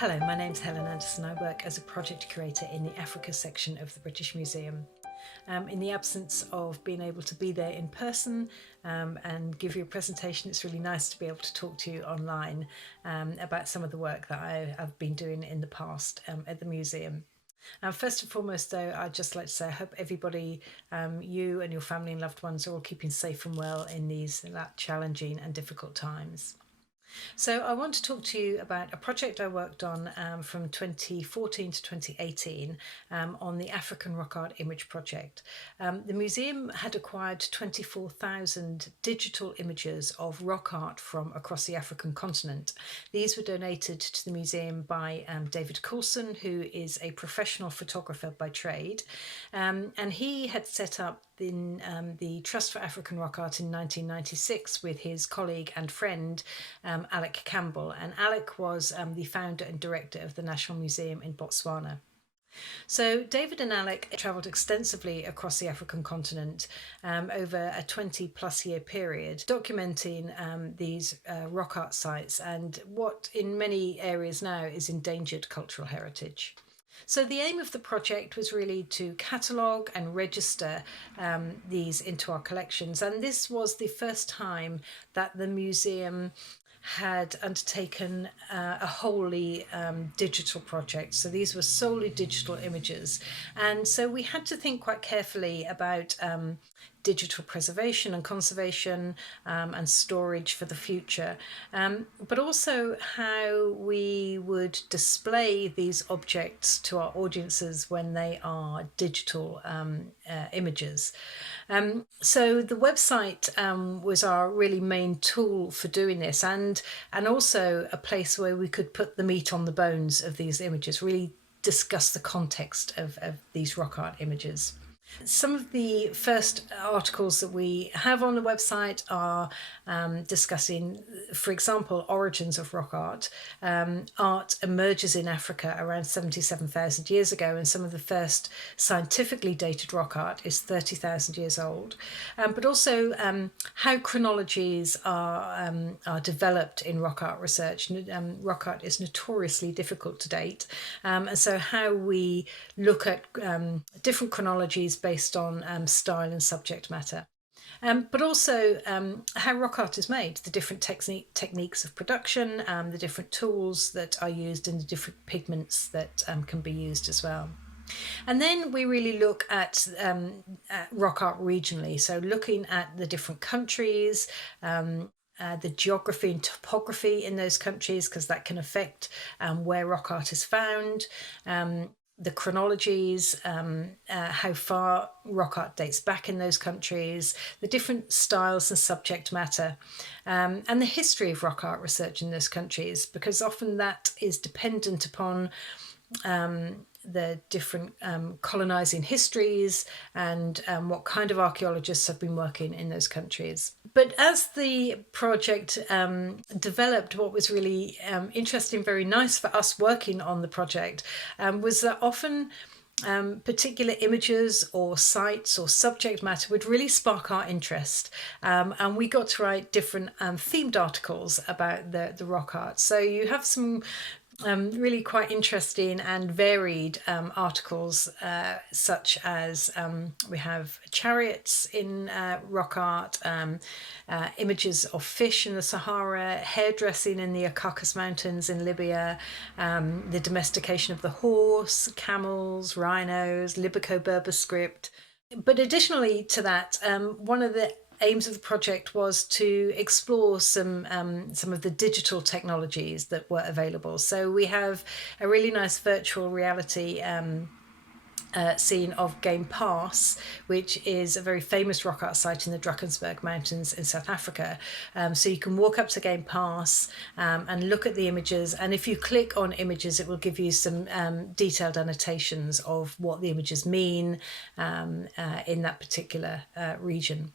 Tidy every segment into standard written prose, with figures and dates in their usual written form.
Hello, my name's Helen Anderson. I work as a project curator in the Africa section of the British Museum. In the absence of being able to be there in person and give you a presentation, it's really nice to be able to talk to you online about some of the work that I've been doing in the past at the museum. First and foremost, though, I'd just like to say I hope everybody, you and your family and loved ones, are all keeping safe and well in these challenging and difficult times. So I want to talk to you about a project I worked on from 2014 to 2018 on the African Rock Art Image Project. The museum had acquired 24,000 digital images of rock art from across the African continent. These were donated to the museum by David Coulson, who is a professional photographer by trade, and he had set up in the Trust for African Rock Art in 1996 with his colleague and friend Alec Campbell, and Alec was the founder and director of the National Museum in Botswana. So David and Alec travelled extensively across the African continent over a 20 plus year period, documenting these rock art sites and what in many areas now is endangered cultural heritage. So the aim of the project was really to catalogue and register these into our collections, and this was the first time that the museum had undertaken a wholly digital project. So these were solely digital images, and so we had to think quite carefully about digital preservation and conservation and storage for the future, but also how we would display these objects to our audiences when they are digital images. So the website was our really main tool for doing this, and also a place where we could put the meat on the bones of these images, really discuss the context of these rock art images. Some of the first articles that we have on the website are discussing, for example, origins of rock art. Art emerges in Africa around 77,000 years ago, and some of the first scientifically dated rock art is 30,000 years old. But also how chronologies are developed in rock art research. Rock art is notoriously difficult to date, and so how we look at different chronologies based on style and subject matter. But also how rock art is made, the different techniques of production, the different tools that are used, and the different pigments that can be used as well. And then we really look at rock art regionally, so looking at the different countries, the geography and topography in those countries, because that can affect where rock art is found, the chronologies, how far rock art dates back in those countries, the different styles and subject matter, and the history of rock art research in those countries, because often that is dependent upon the different colonising histories and what kind of archaeologists have been working in those countries. But as the project developed, what was really interesting, very nice for us working on the project, was that often particular images or sites or subject matter would really spark our interest, and we got to write different themed articles about the rock art. So you have some really quite interesting and varied articles, such as we have chariots in rock art, images of fish in the Sahara, hairdressing in the Caucasus Mountains in Libya, the domestication of the horse, camels, rhinos, Libico-Berber script. But additionally to that, one of the aims of the project was to explore some of the digital technologies that were available. So we have a really nice virtual reality scene of Game Pass, which is a very famous rock art site in the Drakensberg Mountains in South Africa. So you can walk up to Game Pass and look at the images, and if you click on images, it will give you some detailed annotations of what the images mean in that particular region.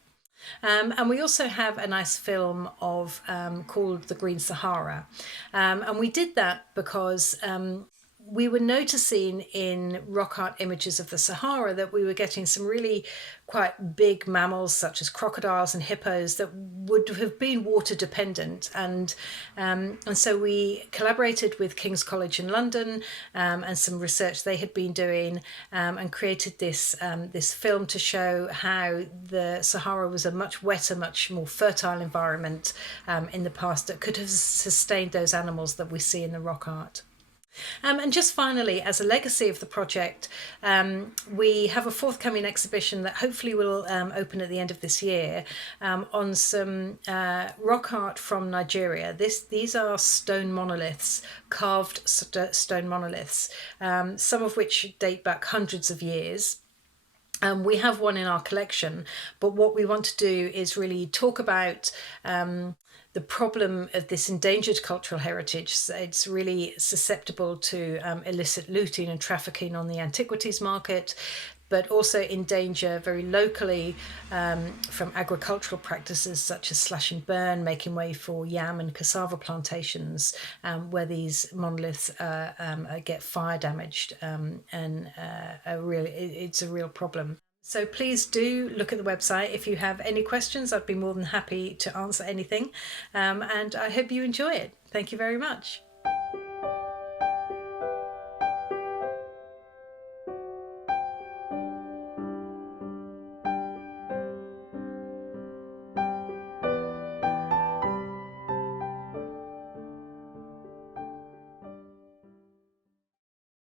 And we also have a nice film of called The Green Sahara. And we did that because we were noticing in rock art images of the Sahara that we were getting some really quite big mammals such as crocodiles and hippos that would have been water dependent, and so we collaborated with King's College in London and some research they had been doing, and created this film to show how the Sahara was a much wetter, much more fertile environment in the past that could have sustained those animals that we see in the rock art. And just finally, as a legacy of the project, we have a forthcoming exhibition that hopefully will open at the end of this year on some rock art from Nigeria. These are stone monoliths, carved stone monoliths, some of which date back hundreds of years. We have one in our collection, but what we want to do is really talk about the problem of this endangered cultural heritage. So it's really susceptible to illicit looting and trafficking on the antiquities market, but also in danger very locally from agricultural practices such as slash and burn, making way for yam and cassava plantations, where these monoliths get fire damaged, and it's a real problem. So please do look at the website. If you have any questions, I'd be more than happy to answer anything. And I hope you enjoy it. Thank you very much.